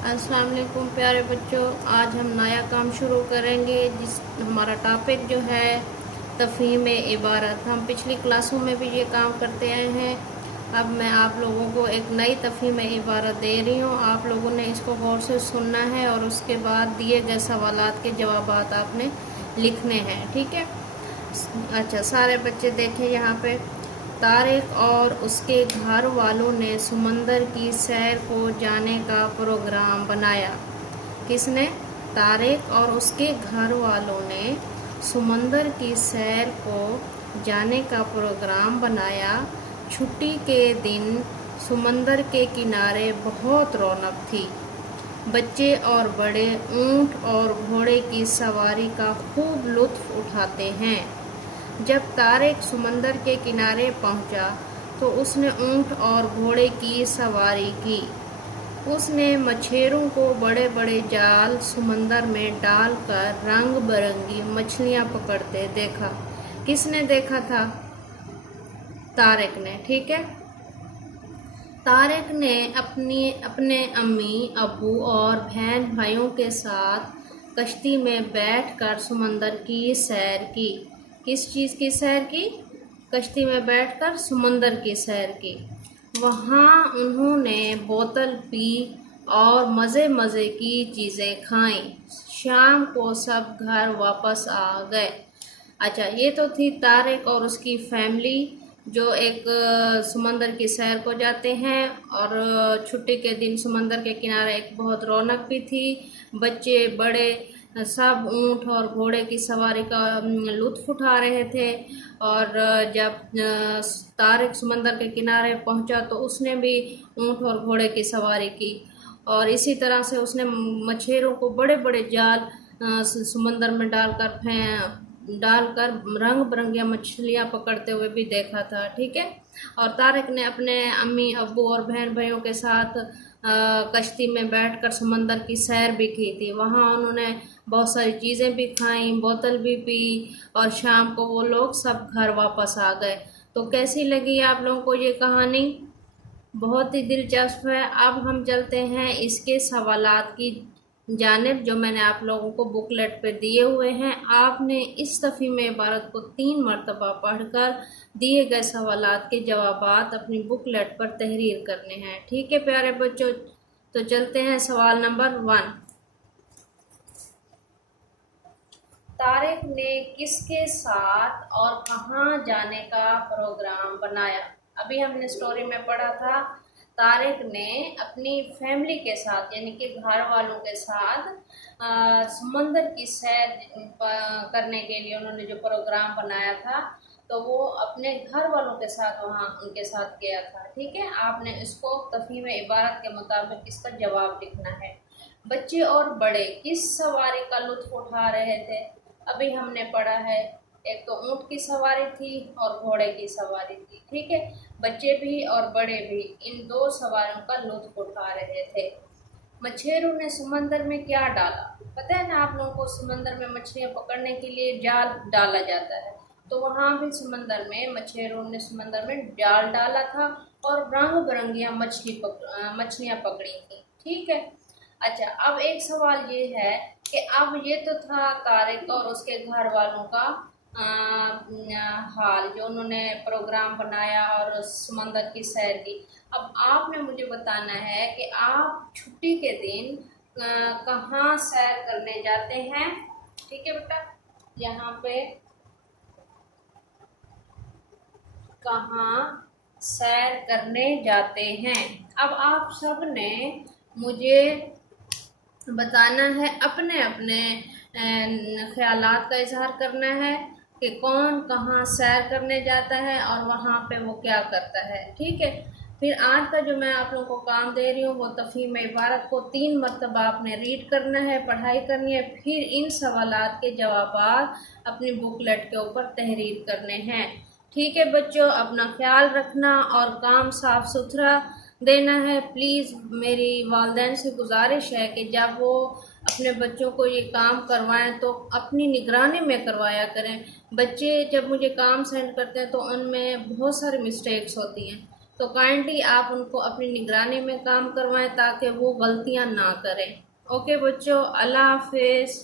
अस्सलाम वालेकुम प्यारे बच्चों, आज हम नया काम शुरू करेंगे। जिस हमारा टॉपिक जो है तफ़हीम इबारत। हम पिछली क्लासों में भी ये काम करते आए हैं। अब मैं आप लोगों को एक नई तफ़हीम इबारत दे रही हूँ। आप लोगों ने इसको गौर से सुनना है और उसके बाद दिए गए सवालात के जवाबात आपने लिखने हैं, ठीक है। अच्छा, सारे बच्चे देखें यहाँ पे। तारिक और उसके घर वालों ने समंदर की सैर को जाने का प्रोग्राम बनाया। किसने? तारिक और उसके घर वालों ने समंदर की सैर को जाने का प्रोग्राम बनाया। छुट्टी के दिन समंदर के किनारे बहुत रौनक थी। बच्चे और बड़े ऊंट और घोड़े की सवारी का खूब लुत्फ उठाते हैं। जब तारिक समंदर के किनारे पहुंचा तो उसने ऊंट और घोड़े की सवारी की। उसने मछेरों को बड़े बड़े जाल समंदर में डालकर रंग बिरंगी मछलियां पकड़ते देखा। किसने देखा था? तारिक ने, ठीक है। तारिक ने अपने अम्मी अब्बू और बहन भाइयों के साथ कश्ती में बैठकर समंदर की सैर की। किस चीज़ की सैर की? कश्ती में बैठकर समंदर की सैर की। वहाँ उन्होंने बोतल पी और मज़े मज़े की चीज़ें खाईं। शाम को सब घर वापस आ गए। अच्छा, ये तो थी तारिक और उसकी फैमिली जो एक समंदर की सैर को जाते हैं। और छुट्टी के दिन समंदर के किनारे एक बहुत रौनक भी थी। बच्चे बड़े सब ऊंट और घोड़े की सवारी का लुत्फ उठा रहे थे। और जब तारिक समंदर के किनारे पहुंचा तो उसने भी ऊंट और घोड़े की सवारी की। और इसी तरह से उसने मछेरों को बड़े बड़े जाल समंदर में डालकर रंग बिरंगी मछलियां पकड़ते हुए भी देखा था, ठीक है। और तारिक ने अपने अम्मी अब्बू और बहन भाइयों के साथ कश्ती में बैठकर समंदर की सैर भी की थी। वहाँ उन्होंने बहुत सारी चीज़ें भी खाईं, बोतल भी पी और शाम को वो लोग सब घर वापस आ गए। तो कैसी लगी आप लोगों को ये कहानी? बहुत ही दिलचस्प है। अब हम चलते हैं इसके सवालात की जानिब जो मैंने आप लोगों को बुकलेट पे दिए हुए हैं। आपने इस तफ़हीम इबारत को 3 मरतबा पढ़कर दिए गए सवालात के जवाबात अपनी बुकलेट पर तहरीर करने हैं, ठीक है प्यारे बच्चों। तो चलते हैं सवाल नंबर 1। तारिक ने किसके साथ और कहाँ जाने का प्रोग्राम बनाया? अभी हमने स्टोरी में पढ़ा था, तारिक ने अपनी फैमिली के साथ यानी कि घर वालों के साथ समंदर की सैर करने के लिए उन्होंने जो प्रोग्राम बनाया था तो वो अपने घर वालों के साथ वहाँ उनके साथ गया था, ठीक है। आपने इसको तफ़हीम इबारत के मुताबिक इसका जवाब लिखना है। बच्चे और बड़े किस सवारी का लुत्फ उठा रहे थे? अभी हमने पढ़ा है, एक तो ऊँट की सवारी थी और घोड़े की सवारी थी, ठीक है। बच्चे भी और बड़े भी इन दो सवारियों का लुत्फ उठा रहे थे। मछेरों ने समंदर में क्या डाला? पता है ना आप लोगों को, समंदर में मछलियां पकड़ने के लिए जाल डाला जाता है। तो वहाँ भी समंदर में मछेरों ने समंदर में जाल डाला था और रंग बिरंगियां मछलियां पकड़ी थी, ठीक है। अच्छा, अब एक सवाल ये है कि अब ये तो था तारिक और उसके घर वालों का हाल जो उन्होंने प्रोग्राम बनाया और समंदर की सैर की। अब आपने मुझे बताना है कि आप छुट्टी के दिन कहाँ सैर करने जाते हैं, ठीक है बेटा। यहाँ पे कहाँ सैर करने जाते हैं। अब आप सब ने मुझे बताना है, अपने अपने ख्यालात का इजहार करना है कि कौन कहाँ सैर करने जाता है और वहाँ पे वो क्या करता है, ठीक है। फिर आज का जो मैं आप लोगों को काम दे रही हूँ वो तफ़हीम इबारत को 3 मरतबा आपने रीड करना है, पढ़ाई करनी है। फिर इन सवालात के जवाबात अपनी बुकलेट के ऊपर तहरीर करने हैं, ठीक है बच्चों। अपना ख्याल रखना और काम साफ सुथरा देना है। प्लीज़ मेरी वालिदैन से गुजारिश है कि जब वो अपने बच्चों को ये काम करवाएं तो अपनी निगरानी में करवाया करें। बच्चे जब मुझे काम सेंड करते हैं तो उनमें बहुत सारी मिस्टेक्स होती हैं, तो काइंडली आप उनको अपनी निगरानी में काम करवाएं ताकि वो गलतियां ना करें। ओके बच्चों, अल्लाह हाफिज़।